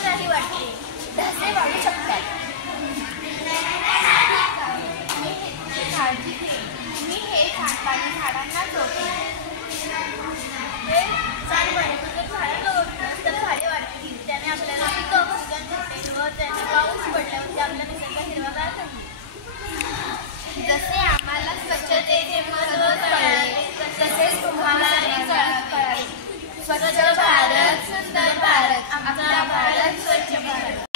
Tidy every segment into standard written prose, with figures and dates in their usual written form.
साफ-सुथराही वाटते. ढासे वाढू शकतात. काळजी घे. मी हे सांडपाणी झाडांना जोडते. हे सांडपाणी झाडांना जोडलं तर झाडे वाढतील. त्याने आपल्याला शुद्ध ऑक्सिजन भेटेल व त्याने पाऊस पडल्यावर ते आपल्या निसर्ग हिरवागार राहील. जसे आम्हाला स्वच्छतेचे महत्त्व कळले तसेच तुम्हालाही कळाले. स्वच्छ भारत सुंदर भारत. आमचा भारत स्वच्छ भारत.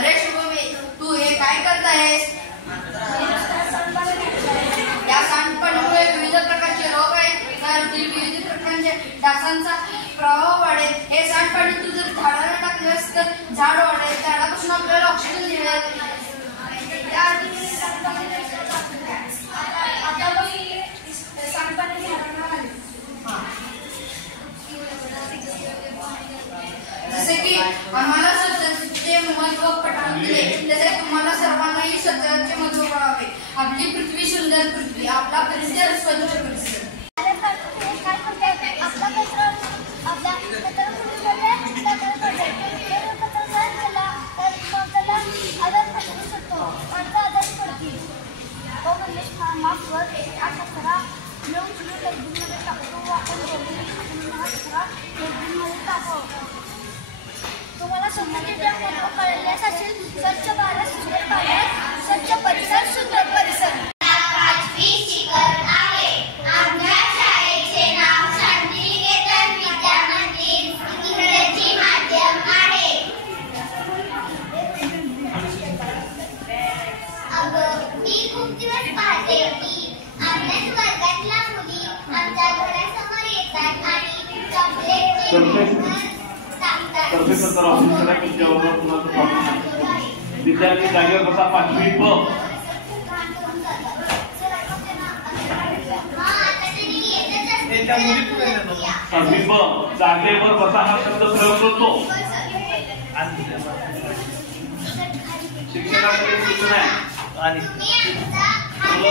अरे शुभमे, तू हे काय करतायस? या सांडपाण्यामुळे विविध प्रकारचे रोग आहेत. विविध प्रकारच्या डासांचा प्रभाव वाढेल. हे सांडपाणी तू जर झाडाला टाकलेस तर झाड वाढेल. झाडापासून आपल्याला ऑक्सिजन मिळेल. जसे की आम्हाला स्वच्छतेचे महत्त्व पटवून दिले तसे तुम्हाला सर्वांनाही स्वच्छतेचे महत्त्व कळावे. आपली पृथ्वी सुंदर पृथ्वी. आपला परिसर स्वच्छ परिसर. तुम्हाला स्वच्छतेचे महत्त्व कळल्यास असेल. स्वच्छ भारत सुंदर भारत. स्वच्छ परिसर सुंदर परिसर. पाचवी शिकत आहे. आमच्या शाळेचे नाव शांतिनिकेतन विद्या मंदिर इंग्रजी माध्यम आहे. अगं मी खूप दिवस पाहते की आपल्याच वर्गातल्या मुली आमच्या घरासमोर येतात आणि चॉकलेटचे विद्यार्थी जागेवर बसा. पाचवी ब. पाचवी ब जागेवर बसा हा शब्द प्रयोग करतो. शिक्षकांकडे सूचना आहे आणि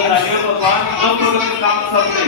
जागेवर बसा न प्रगतीचं काम चालतंय.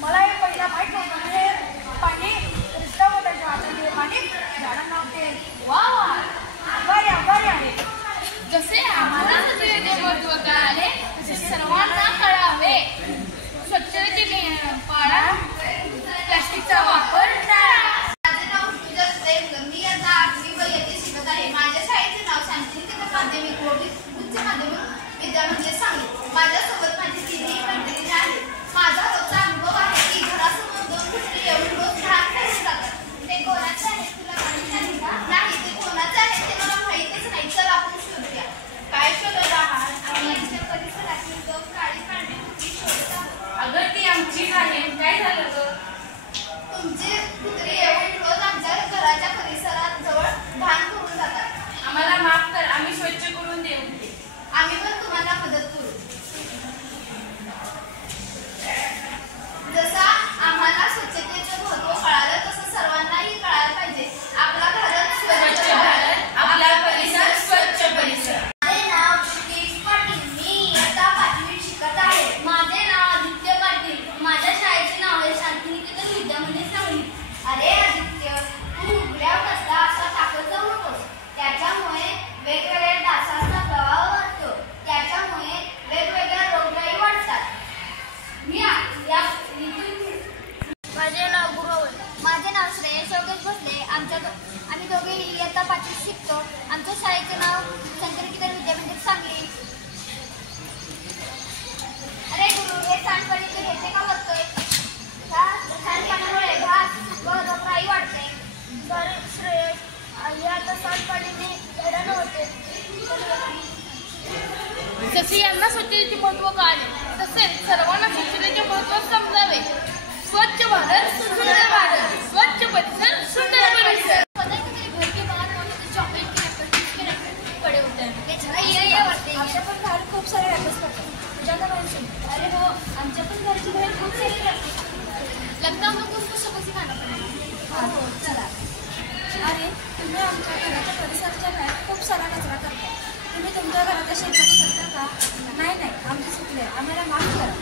मला हे पहिला माहित नव्हतं. पाणी म्हणजे यांना स्वच्छतेचे महत्त्व कळाले तसेच सर्वांना स्वच्छतेचे महत्त्व समजावे. स्वच्छ भारत सुंदर भारत, स्वच्छ परिसर सुंदर परिसर. घर के बाहर चॉकलेट के रैपर्स पड़े होते हैं. ये वाटते आमच्या पण घरात खूप सारे रॅपर्स पडतात. तुझ्या घराची? अरे हो, आमच्या पण घरची बाहेर खूप सारे रॅपर्स. लगता हम लोग उनको सबक सिखाना पड़ेगा. हाँ हो चला. अरे तुम्ही आमच्या घराच्या परिसराच्या बाहेर खूप सारा कचरा करता. तुम्ही तुमच्या घराच्या शेजारी करता का? नाही आमचे चुकले, आम्हाला माफ करा.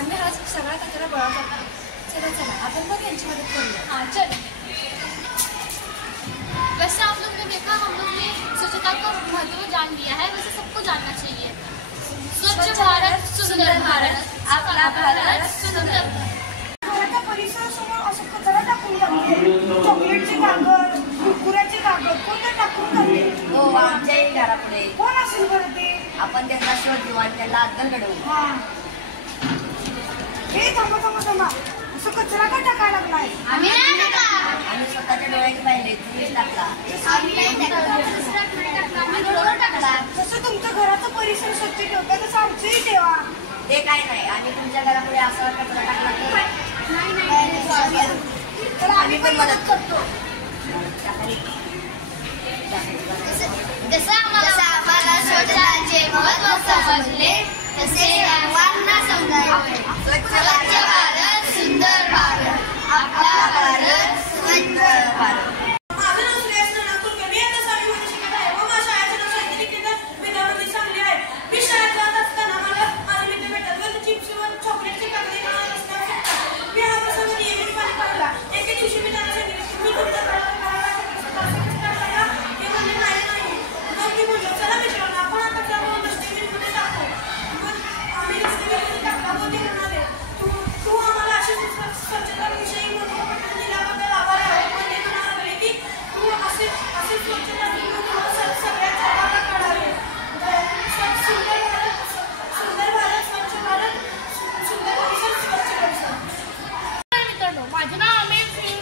आम्ही हा सगळा कचरा गोळा करतो. चला चला आपण पण यांची मदत करूया. हाँ चल. वैसे आप लोग ने देखा हम लोग ने स्वच्छता का महत्व जान लिया है. वैसे सबको जानना चाहिए. स्वच्छ भारत सुंदर भारत, आपला भारत सुंदर. घराच्या परिसरासमोर असं कचरा टाकून जाते. चॉकलेटचे कागद, कुरकुऱ्याचे कागद कोणतं टाकून जाते? हो, आमच्याही घरापुढे. कोण असेल बरं ते? आपण त्यांना शोध घेऊ आणि त्यांना अद्दल घडवू. हा. हे थांबा. असं कचरा का टाकायला लागलाय? आम्ही स्वतःच्या डोळ्याने पाहिले, तुम्हीच टाकला. जसं तुमच्या घराचा परिसर स्वच्छ ठेवता तसं आमचंही ठेवा. ते काय नाही, आम्ही तुमच्या घरापुढे असा कचरा टाकला तर आम्ही पण मदत करतो. जसं आम्हाला स्वच्छतेचे महत्त्व समजले तसे सर्वांना समजावे. स्वच्छ भारत सुंदर भारत, आपला भारत सुंदर भारत. माझं नाव सुरेश नागपूर. मी आता 6वी मध्ये शिकत आहे व माझ्या शाळेचे नाव साहित्यिक विद्यामंदिर सांगली आहे. मी शाळेत जात असताना मला माझे मित्र भेटतात व चिप्स व चॉकलेटचे कागद मी हा प्रसंग नियमितपणे पाहिला. एके दिवशी मी त्यांना सांगितले मी तुमच्या हे म्हणले नाही. मग मी बोललो चला मित्रांनो आपण हा कचरा डस्टबिनमध्ये टाकू. आम्ही डस्टबिनमध्ये टाकला व ते म्हणाले तू आम्हाला अशी स्वच्छताविषयी महत्त्व दिल्याबद्दल आभार आहे. पण ते म्हणाले की तू असे स्वच्छता सगळ्यात जगाला काढावे. सुंदर भारत स्वच्छ भारत सुंदर परिसर स्वच्छ परिसर. मित्रांनो, माझे नाव अमेय सिंग.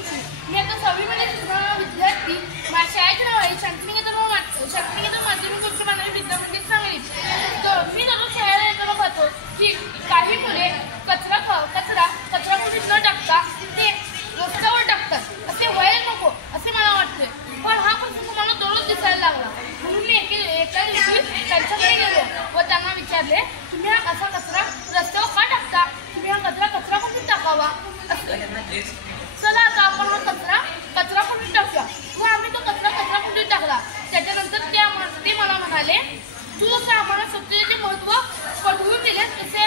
मी आता 6वी मध्ये शिकणारा विद्यार्थी. माझ्या शाळेचे नाव आहे शांतिनिकेतन माध्यमिक उच्च माध्यमिक विद्यामंदिर सांगली. मी दररोज शाळेला येताना पाहतो की काही मुले कचरा कुठे न टाकता ते रस्त्यावर टाकतात. असे व्हायला नको असे मला वाटते. पण हा प्रसंग मला दररोज दिसायला लागला. म्हणून मी एका दिवशी त्यांच्याकडे गेलो व त्यांना विचारले तुम्ही हा असा कचरा रस्त्यावर का टाकता? तुम्ही हा कचरा कुठे टाकावा? चला आता आपण हा कचरा कुठे टाकूया. व आम्ही तो कचरा कुठे टाकला. त्याच्यानंतर ते मला म्हणाले तू जसं आम्हाला स्वच्छतेचे महत्त्व पटवून दिले तसे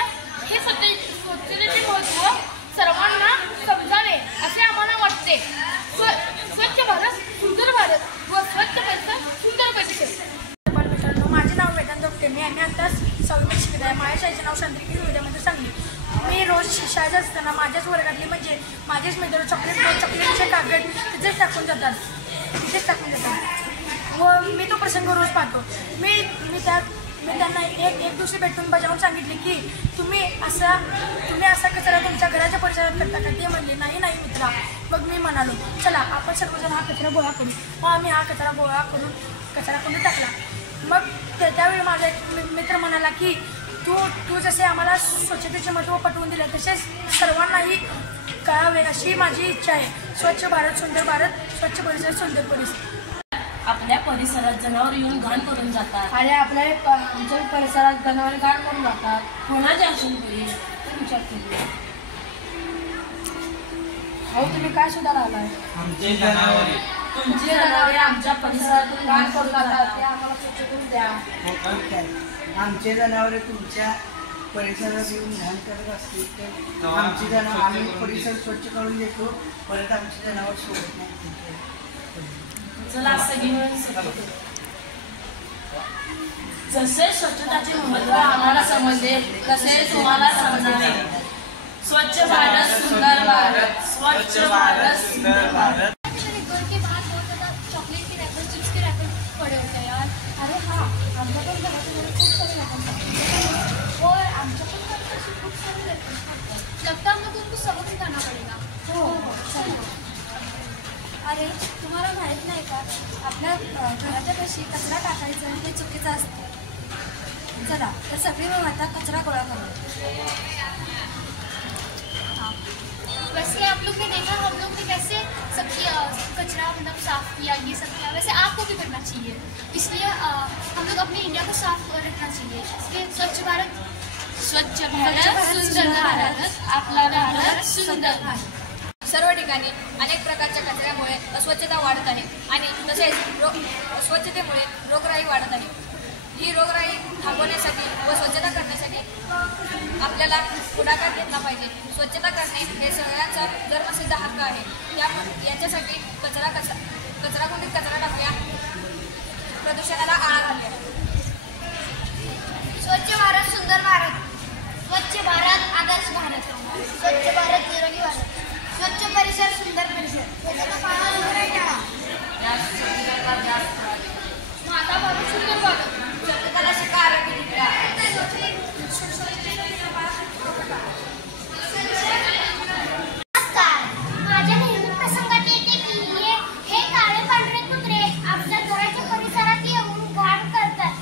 हे स्वच्छतेचे महत्त्व सर्वांना समजावे असे आम्हाला वाटते. स्वच्छ भारत सुंदर भारत व स्वच्छ परिसर सुंदर परिसर. पण मित्रांनो माझे नाव वेदांत दोपटे. मी आता 6वी मध्ये शिकत आहे. माझ्या शाळेचे नाव शांतिनिकेतन विद्यामंदिर सांगली. मी रोज शाळेत असताना माझ्याच वर्गातले म्हणजे माझेच मित्र चॉकलेटचे कागद तिथेच टाकून जातात व मी तो प्रसंग रोज पाहतो. मी त्यांना एक दिवशी भेटून बजावून सांगितले की तुम्ही असा कचरा तुमच्या घराच्या परिसरात करता का? ते म्हणले नाही मित्रा. मग मी म्हणालो चला आपण सर्वजण हा कचरा गोळा करू. मग आम्ही हा कचरा गोळा करून कचराकुंडीत टाकला. मग त्यावेळी माझा एक मित्र म्हणाला की तू जसे आम्हाला स्वच्छतेचे महत्त्व पटवून दिले तसेच सर्वांनाही कळावे अशी माझी इच्छा आहे. स्वच्छ भारत सुंदर भारत, स्वच्छ परिसर सुंदर परिसर. आपल्या परिसरात जनावर येऊन घाण करून जातात. आणि आमच्या परिसरात जनावर घाण करून जातात. कोणाच्या असून विचार केली. हो तुम्ही काय सुधार आलाय? आमचे जनावरे तुमची जनावरे आमच्या परिसरातून घाण करून जातात. ते आम्हाला स्वच्छ करून द्या. आमचे जनावरे तुमच्या परिसरात येऊन घाण करत असतील तर आमची जनावर आम्ही परिसर स्वच्छ करून देतो. परत आमची जनावर सोडत नाही. चला सगळी मिळून जसे स्वच्छताचे महत्त्व आम्हाला समजले तसे तुम्हाला समजावे. स्वच्छ भारत सुंदर भारत, स्वच्छ भारत सुंदर भारत. घर के बाहर बहुत ज़्यादा चॉकलेट के रैपर चिप्स के रैपर पड़े होते हैं यार. अरे हाँ आमच्या पण घरात खूप सारे रैपर और आमच्या पण घरात खूप सारे रैपर लगता हम लोग उनको सबक सिखाना पड़ेगा. हो अरे तुम्हाला माहीत नाही का आपल्या घराच्या पाशी कचरा टाकायचं हे चुकीचं असतं. चला तर सगळी मिळून आता कचरा गोळा करूया. वैसे आप लोग ने देखा हम लोग ने कैसे सबकी कचरा मतलब साफ किया, ये सब किया, वैसे आपको भी करना चाहिए. इसलिए हम लोग अपने इंडिया को साफ रखना चाहिए. इसलिए स्वच्छ भारत सुंदर भारत, आपला भारत सुंदर भारत. सर्व ठिकाणी अनेक प्रकारच्या कचऱ्यामुळे अस्वच्छता वाढत आहे आणि तसेच अस्वच्छतेमुळे रोगराई वाढत आहे. ही रोगराई थांबवण्यासाठी व स्वच्छता करण्यासाठी आपल्याला पुढाकार घेतला पाहिजे. स्वच्छता करणे हे सगळ्यांचा धर्मसिद्ध हक्क आहे. याच्यासाठी कचराकुंडीत कचरा टाकूया, प्रदूषणाला आळा घालूया. स्वच्छ भारत सुंदर भारत, स्वच्छ भारत आदर्श भारत, स्वच्छ भारत निरोगी भारत, स्वच्छ परिसर सुंदर परिसर, माझा भारत सुंदर भारत, स्वच्छताला शिका आरोग्य निघा. माझ्या नेहमी प्रसंगात येते की हे काळे पांढरे कुत्रे आपल्या घराच्या परिसरात येऊन घाण करतात.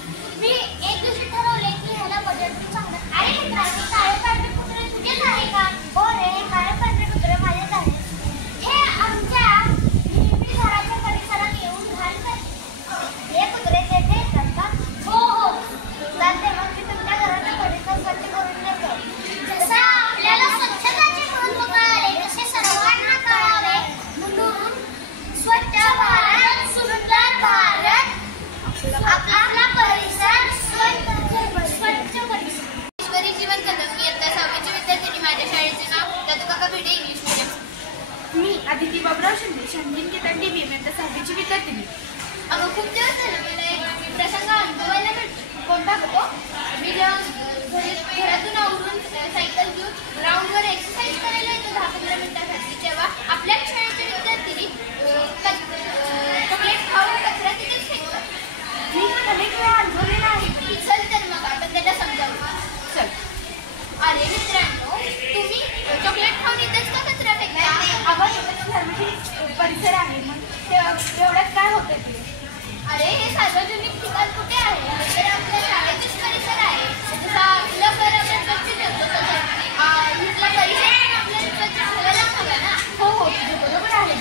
मी एक दिवशी ठरवले की ह्याला बदलून सांगणार. अरे मित्रांनो, काळे पांढरे कुत्रे तुझेच आहे का? हो रे, काळे पांढरे कुत्रे माझेच आहे. हे आमच्या नेहमी घराच्या परिसरात येऊन घाण करतात. हे कुत्रे तेथे येतात का? हो चालते, मग मी तुमच्या घराचा परिसर स्वच्छ करून देतो. जसं आपल्याला स्वच्छताचे महत्त्व कळाले तसे सर्वांना कळावे म्हणून स्वच्छ भारत सुंदर भारत, आपला परिसर स्वच्छ परिसर. ईश्वरी जीवन कदम, मी आता 6वीची विद्यार्थिनी. माझ्या शाळेचे नाव दादू काका भिडे इंग्लिश मीडियम. मी आदिती बाबराव शिंदे, शांतीन केतन DBA, मी आता 6वीची विद्यार्थिनी. अगं खूप दिवस झाले मला एक प्रसंग अनुभवायला भेटतो. कोणता होतो? मी जेव्हा घरातून आवरून सायकल घेऊन ग्राउंडवर एक्सरसाइज करायला येतो 10-15 मिनिटांसाठी, तेव्हा आपल्या शाळेच्या विद्यार्थ्यांनी चॉकलेट खाऊन कचरा तिथेच फेकतात. मी अनेक वेळा अनुभवलेला आहे. चल तर मग आपण त्याला समजावू. चल. अरे मित्रांनो, तुम्ही चॉकलेट खाऊन इथेच का कचरा फेकता? सार्वजनिक परिसर आहे, मग एवढ्यात काय होतं ते? अरे हे सार्वजनिक ठिकाण कुठे आहे? तर आपल्या शाळेचेच परिसर आहे. जसं आपलं घर आपण स्वच्छ ठेवतो तसं इथला परिसर पण आपल्याला स्वच्छ ठेवायलाच हवा ना. हो तुझं बरोबर आहे.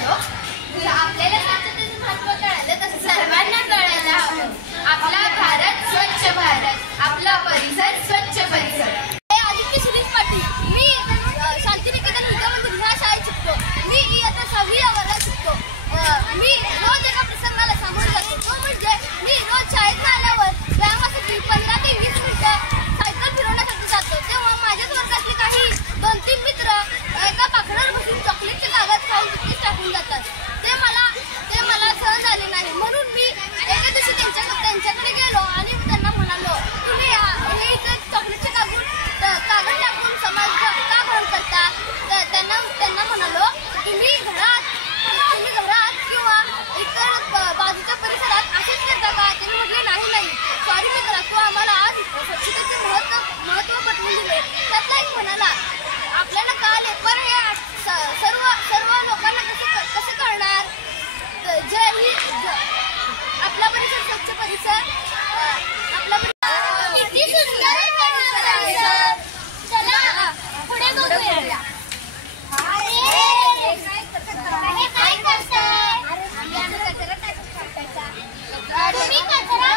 जसं आपल्याला स्वच्छतेचं महत्त्व कळालं तसं सर्वांना कळायला हवं. आपला भारत स्वच्छ भारत, आपला परिसर स्वच्छ परिसर. आदित्य सुरेश पाटील, मी शांतिनिकेतन विद्यामंदिर ह्या शाळेत शिकतो. मी इयत्ता 6वी वर्गात शिकतो. मी रोज एका प्रसंगाला सामोरं जातो. तो म्हणजे मी रोज शाळेत आल्यावर व्यायामासाठी 15 ते 20 मिनिटं सायकल फिरवण्यासाठी जातो. तेव्हा माझ्याच वर्गातले काही 2-3 मित्र एका पाखरावर बसून चॉकलेटचे कागद खाऊन तिथेच टाकून जातात. ते मला सहन झाले नाही. म्हणून मी एका दिवशी त्यांच्याकडे गेलो आणि त्यांना म्हणालो, तुम्ही हे इथे चॉकलेटचे कागद टाकून समाज का घाण करता? त्यांना म्हणालो, तुम्ही घरात किंवा इतर बाजूच्या परिसरात असेच करता का? त्यांनी म्हटले नाही. सॉरी मित्रा, तू आम्हाला आज स्वच्छतेचे महत्त्व पटवून दिले. त्यातला एक म्हणाला, आपल्याला कळाले, पण हे सर्व लोकांना कसं कळणार? आपला परिसर स्वच्छ परिसर, आपला किती सुंदर परिसर. चला पुढे बघूया. हे काय करताय? तुम्ही कचरा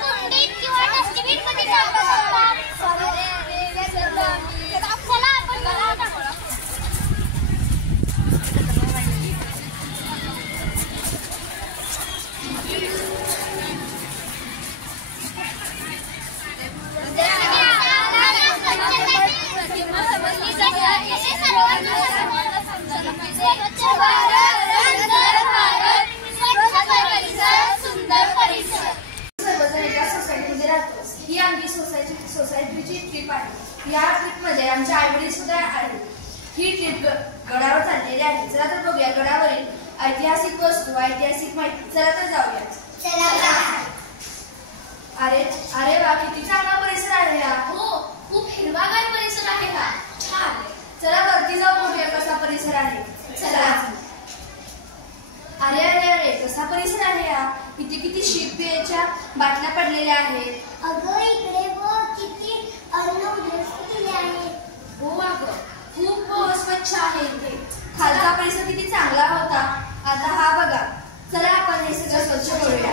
कुंडीत किंवा डस्टबिन मध्ये टाकता. चला आपण टाकू. ही आमची सोसायटीची ट्रिप आहे. या ट्रिपमध्ये आमचे आईवडील सुद्धा आहेत. ही ट्रिप गडावर चाललेली आहे. चला तर बघूया गडावरील ऐतिहासिक वस्तू, ऐतिहासिक माहिती. चला तर जाऊया. अरे वा, किती चांगला परिसर आहे हा. हो, खूप हिरवागार परिसर आहे हा. छान. चला वरती जाऊन बघूया कसा परिसर आहे. चला. अरे कसा परिसर आहे हा. इथे किती शीत पेयाच्या बाटल्या पडलेल्या आहेत. अगं इकडे बघ. अन्न उद्ध्वस्त केले आहे. हो अगं, खूप स्वच्छ आहे इथे. खालचा परिसर किती चांगला होता. आता हा बघा. चला आपण हे सगळं स्वच्छ करूया.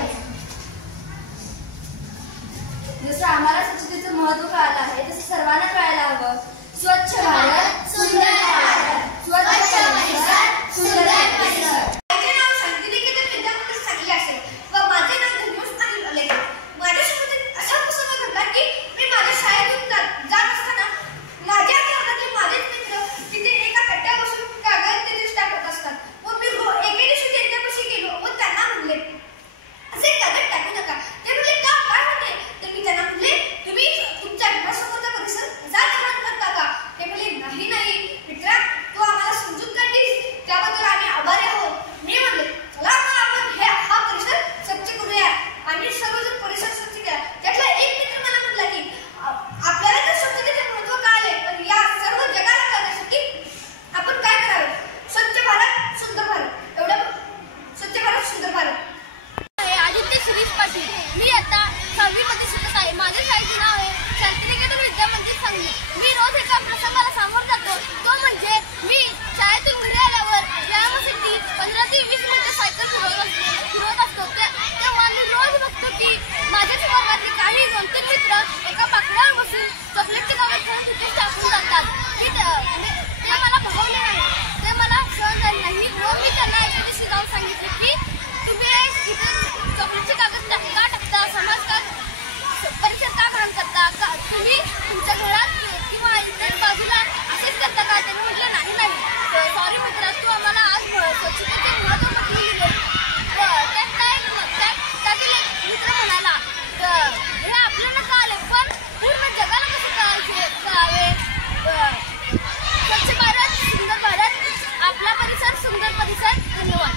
जसं आम्हाला स्वच्छतेचं महत्त्व कळालं आहे तसं सर्वांना कळायला हवं. स्वच्छ भारत सुंदर भारत, स्वच्छ परिसर सुंदर परिसर. माझे नाव शांतिनिकेतन विद्यामंदिर सांगली असेल व माझे नाव धर्मस्थ अनिल अलेकर. माझ्यासोबत असा प्रसंग घडला की मी माझ्या शाळेतून जात असताना माझ्या वर्गातले माझेच मित्र तिथे एका कट्ट्यावर बसून कागद तिथे टाकत असतात व मी एके दिवशी त्यांच्यापाशी गेलो व त्यांना म्हणले असे कागद टाकू नका. ते म्हणले का, काय होते? तर मी त्यांना म्हणले तुम्ही तुमच्या घरासमोरचा परिसर जात करता का? ते म्हणले नाही मित्रा, तू आम्हाला समजून काढलीस त्याबद्दल आम्ही आभारी आहोत. मी म्हणले चला मग आपण हा परिसर स्वच्छ करूया. आम्ही सर्वजण परिसर स्वच्छ केला. त्यातला एक मित्र मला म्हटला की आपल्याला तर स्वच्छतेचे महत्त्व कळाले, पण या सर्व जगाला कळण्यासाठी आपण काय करावे? स्वच्छ भारत सुंदर भारत, एवढं स्वच्छ भारत सुंदर भारत. आदित्य शिरीष पाटील. मी आता 6वी मध्ये शिकत आहे. माझ्या शाळेचे नाव आहे शांतिनिकेतन विद्यामंदिर सांगली. मी रोज एका प्रसंगाला सामोरं जातो. तो म्हणजे मी शाळेतून घरी आल्यावर व्यायामासाठी 15 ते 20 मिनिटं सायकल फिरवत असतो. तेव्हा मी रोज बघतो की माझ्याच वर्गातले काही 2-3 मित्र एका बाकड्यावर बसून चॉकलेटचे कागद खाऊन तिथे टाकून जातात. ते मला भगवले नाही, ते मला सहन झाले नाही. मग मी त्यांना एका दिवशी जाऊन सांगितले की तुम्ही इथे चॉकलेटचे कागद का टाकता, समाज का परिसर का घाण करता, तुम्ही तुमच्या घरात किंवा इतर बाजूला असेच करता का? त्यांनी म्हटलं नाही सॉरी मित्रा, तू आम्हाला आज स्वच्छतेचे महत्त्व म्हटले गेले. त्यातील एक मित्र म्हणाला हे आपल्याला कळाले, पण पूर्ण जगाला कसं कळावे? स्वच्छ भारत सुंदर भारत, आपला परिसर सुंदर परिसर. धन्यवाद.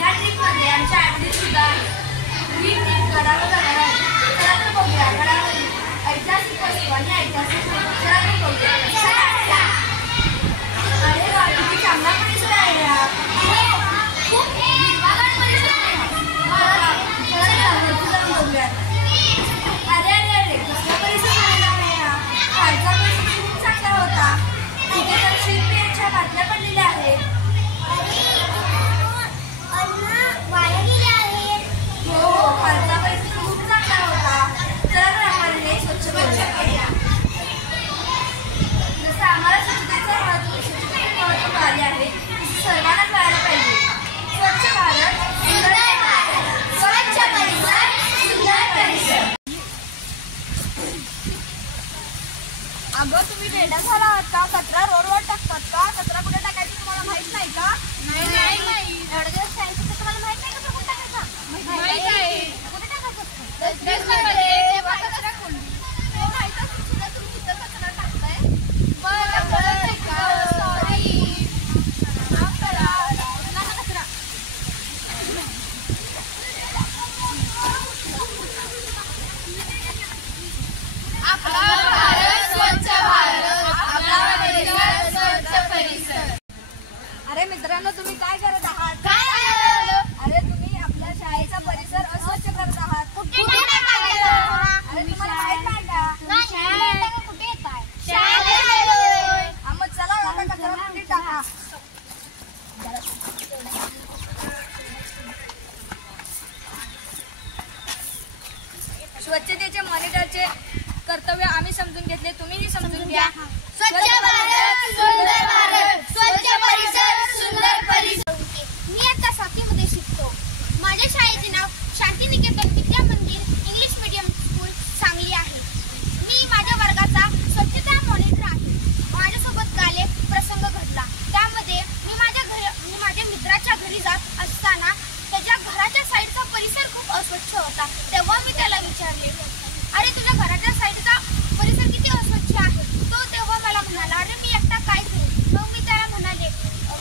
या ट्रिपमध्ये आमच्या आयडी सुद्धा ही ट्रिप गडावर जाणार आहे. चला तर बघूया गडावरील ऐतिहासिक वस्तू आणि ऐतिहासिक चला तर बघूया. अरे वा, किती चांगला परिसर आहे हा. खूप हिरवागार परिसर आहे. चला तर जाऊन बघूया. अरे कसला परिसर झालेला आहे हा. खालचा परिसर खूप चांगला होता. तिथे तर शिल्पीच्या बातम्या पडलेल्या आहेत. हो, खालचा परिसर खूप चांगला होता. चला तर आपण हे स्वच्छ करूया. जसं आम्हाला स्वच्छतेचं महत्त्व कळाले आहे तसं सर्वांना कळायला पाहिजे. स्वच्छ भारत सुंदर भारत, स्वच्छ परिसर सुंदर परिसर. अगं तुम्ही वेडा झाला आहात का? कचरा रोडवर टाकतात का? कचरा कुठे टाकायचं तुम्हाला माहित नाही का? नाही. एवढ्या दिवस टाकायचं तर तुम्हाला माहित नाही का? कुठे टाकायचा? माहित आहे. कुठे टाकायचं? तेव्हा कचरा कोंडी. ते माहित असून सुद्धा तुम्ही इथं कचरा टाकताय. मला कळत नाही का? सॉरी. माफ करा. नका कचरा. आपला भारत स्वच्छ भारत, आपला परिसर स्वच्छ परिसर. अरे मित्रांनो, तुम्ही काय करत आहात? काय झालं? अरे तुम्ही आपल्या शाळेचा परिसर अस्वच्छ करत आहात. कुठे टाकायचं? अरे तुम्हाला माहित नाही का? कुठे येत आहे? शाळेत. हा, मग चला आता कचरा कुठे टाका. स्वच्छतेचे मॉनिटरचे कर्तव्य आम्ही समजून घेतले, तुम्हीही समजून घ्या. स्वच्छ भारत सुंदर भारत, स्वच्छ परिसर सुंदर परिसर. मी आता 7वी मध्ये शिकतो. माझ्या शाळेचे नाव शांतिनिकेतन विद्यामंदिर इंग्लिश मीडियम स्कूल सांगली आहे. मी माझ्या वर्गाचा स्वच्छता मॉनिटर आहे. माझ्यासोबत काल एक प्रसंग घडला. त्यामध्ये मी माझ्या मित्राच्या घरी जात असताना त्याच्या घराच्या साईडचा परिसर खूप अस्वच्छ होता. तेव्हा मी त्याला विचारले, अरे तुझ्या घराच्या साईडचा परिसर किती अस्वच्छ आहे? तो तेव्हा मला म्हणाला, अरे मी एकटा काय करू? मग मी त्याला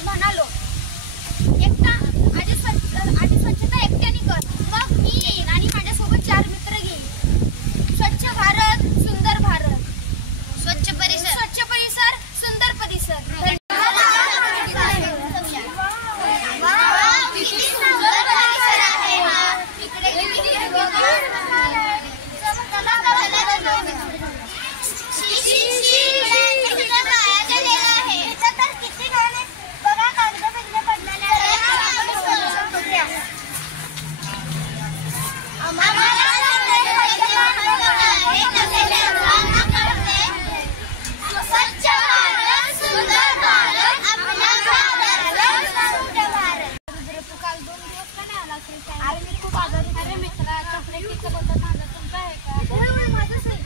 म्हणालो एकटा आधी स्वच्छता एकट्याने कर, मग मी येईन आणि तू काल 2 दिवस का नाही आला असेल? अरे मी खूप आजारी. अरे मित्रा, चॉकलेट टिक्का बोलतात माझं तुमचं आहे का? होय माझंच आहे.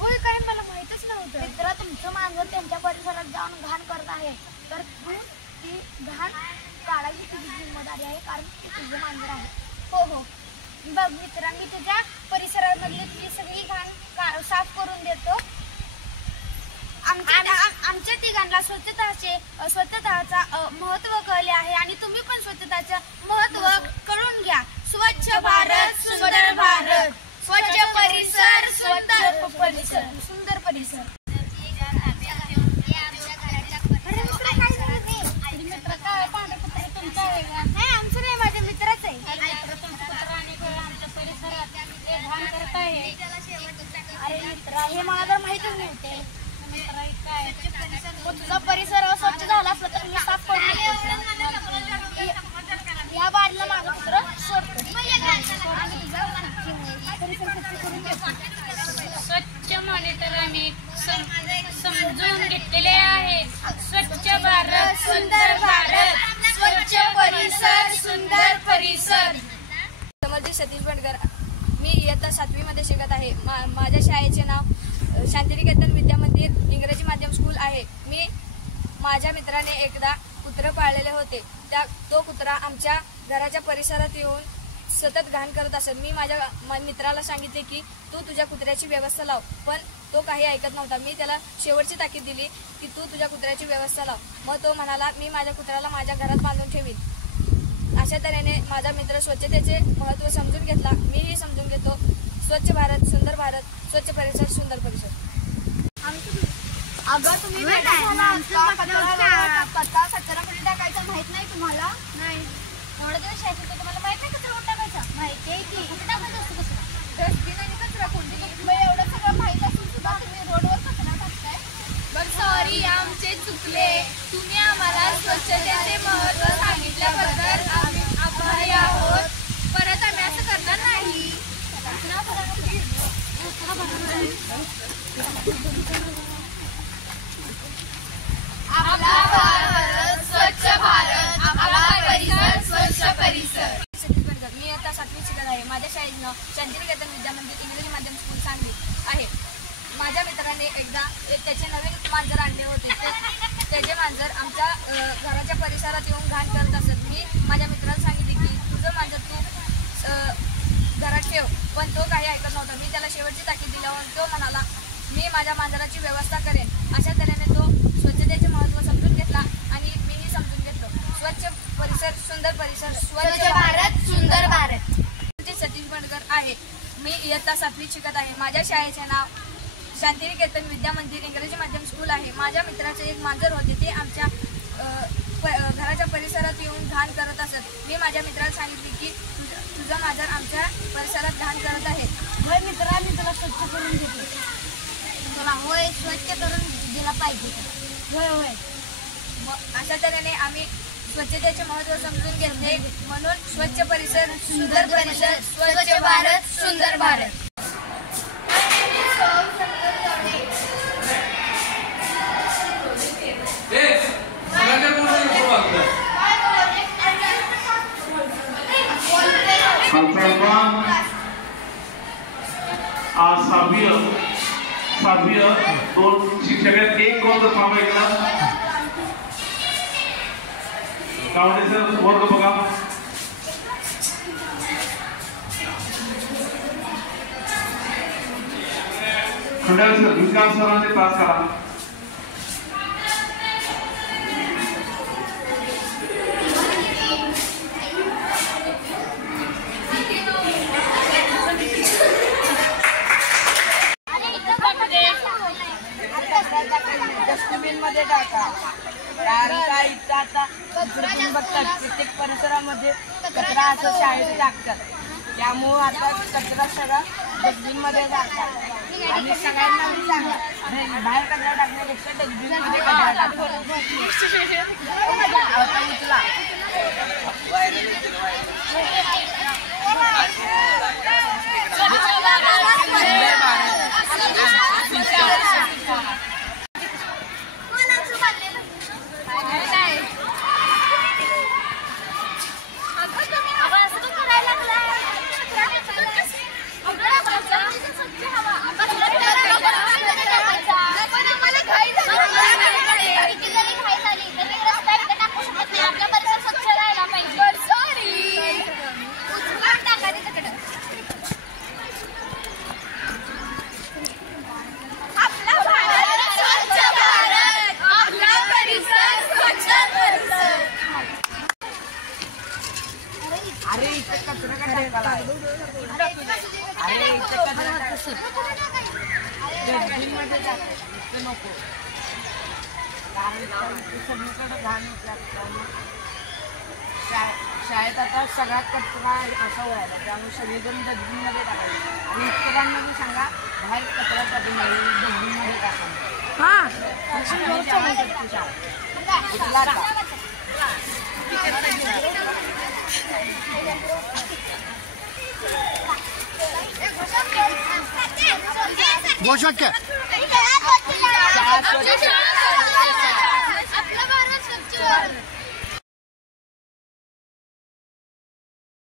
होय काय मला माहितच नव्हतं. मित्रा, तुमचं मांजर त्यांच्या परिसरात जाऊन घाण करत आहे, तर तू ती घाण काढायची तुझी जिम्मेदारी आहे, कारण ती तुझं मांजर आहे. हो हो बघ मित्रा, मी तुझ्या परिसरामधली तुझी सगळी घाण साफ करून देतो. आमच्या तिघांना स्वच्छताचा महत्त्व कळले आहे आणि तुम्ही पण स्वच्छताचं महत्त्व कळून घ्या. स्वच्छ भारत सुंदर भारत. स्वच्छ परिसर सुंदर परिसर. सुंदर परिसर. मित्र काय पांढरं तुमचं आहे का? नाही आमचं नाही, माझ्या मित्राच आहे. आमच्या परिसरात घाण करत आहे. अरे मित्रा, हे मला तर माहितच नव्हते. तुझा परिसर स्वच्छ झाला असला तर मी साफ करून या बाजूला माझं कुत्र सोडतो. स्वच्छ मॉनिटर आम्ही समजून घेतलेले आहे. स्वच्छ भारत सुंदर भारत. स्वच्छ परिसर सुंदर परिसर. समर्जित सतीश बंडकर. मी इयत्ता 7वी मध्ये शिकत आहे. माझ्या शाळेचे नाव शांतिनिकेतन विद्यामंदिर इंग्रजी माध्यम स्कूल आहे. मी माझ्या मित्राने एकदा कुत्रं पाळलेले होते. तो कुत्रा आमच्या घराच्या परिसरात येऊन सतत घाण करत असत. मी माझ्या मित्राला सांगितले की तू तुझ्या कुत्र्याची व्यवस्था लाव, पण तो काही ऐकत नव्हता. मी त्याला शेवटची ताकीद दिली की तू तुझ्या कुत्र्याची व्यवस्था लाव. मग तो म्हणाला मी माझ्या कुत्र्याला माझ्या घरात बांधून ठेवीन. अशा तऱ्हेने माझा मित्र स्वच्छतेचे महत्त्व समजून घेतला. मीही समजून घेतो. स्वच्छ भारत सुंदर भारत. स्वच्छ परिसर सुंदर परिसर. अगं तुम्ही कचरा कचऱ्यामध्ये टाकायचा माहित नाही तुम्हाला? नाही. एवढं दिवस शाळेत तुम्हाला माहित नाही कचरा टाकायचा? माहिती आहे की. कुठे टाकायचं असतो कचरा? डस्टबिन आणि कचरा कोणती? एवढं सगळं माहित असून सुद्धा तुम्ही रोडवर कचरा टाकताय. बरं सॉरी, आमचे चुकले. तुम्ही आम्हाला स्वच्छतेचे महत्त्व सांगितल्याबद्दल आम्ही आभारी आहोत. परत आम्ही असं करणार नाही. आपला भारत स्वच्छ भारत. आपला परिसर स्वच्छ परिसर. मी आता 7वी शिकत आहे. माझ्या शाळेचं नाव शांतिनिकेतन विद्यामंदिर इंग्रजी माध्यम स्कूल सांगली आहे. माझ्या मित्राने एकदा त्याचे नवीन मांजर आणले होते. त्याचे मांजर आमच्या घराच्या परिसरात येऊन घाण करत असत. मी माझ्या मित्राला सांगितले की तुझं मांजर तू घरात ठेव, पण तो काही ऐकत नव्हता. मी त्याला शेवटची ताकीद दिल्यावर तो म्हणाला मी माझ्या मांजराची व्यवस्था करेन. अशा तऱ्हेने तो स्वच्छतेचे महत्त्व समजून घेतला आणि मीही समजून घेतलं. स्वच्छ परिसर सुंदर परिसर. स्वच्छ भारत सुंदर भारत. सतीश बंडकर आहे. मी इयत्ता 7वीत शिकत आहे. माझ्या शाळेचे नाव शांतिनिकेतन विद्यामंदिर इंग्रजी माध्यम स्कूल आहे. माझ्या मित्राचे एक मांजर होते. ते आमच्या घराच्या परिसरात येऊन घाण करत असत. मी माझ्या मित्राला सांगितले की तुझं मांजर आमच्या परिसरात घाण करत आहे. होय मित्रा, मी तुला स्वच्छ करून देते. तुला होय स्वच्छ करून दिला पाहिजे. होय होय. अशा तऱ्हेने आम्ही स्वच्छतेचे महत्त्व समजून घेतले. म्हणून स्वच्छ परिसर सुंदर परिसर. स्वच्छ भारत सुंदर भारत. आज 7वी 2 शिक्षक आहेत. एक कोण जर थांबायला कावडे सर वर्ग बघा. खंडाळे सर विकास सरांचे तास करा. डस्टबिन मध्ये टाका. आता बघतात प्रत्येक परिसरामध्ये कचरा असं शाळेत टाकतात. त्यामुळं आता कचरा सगळा डस्टबिन मध्ये टाकतात. आणि सगळ्यांना मी सांगा बाहेर कचरा टाकण्यापेक्षा डस्टबिन मध्ये कचरा टाका. आता उचला. इथे कचरा का टाकायला आहे? अरे इथे कचरा डस्टबिनमध्ये टाक, इथे नको. कारण इथे सगळीकडे घाण होते आपल्याला. शाळेत आता सगळा कचरा असा व्हायला, त्यामुळे सगळीजण डस्टबिनमध्ये टाकायचं आणि इतरांना सांगा बाहेर कचरा डस्टबिनमध्ये टाकायचं. आपलं भारत स्वच्छ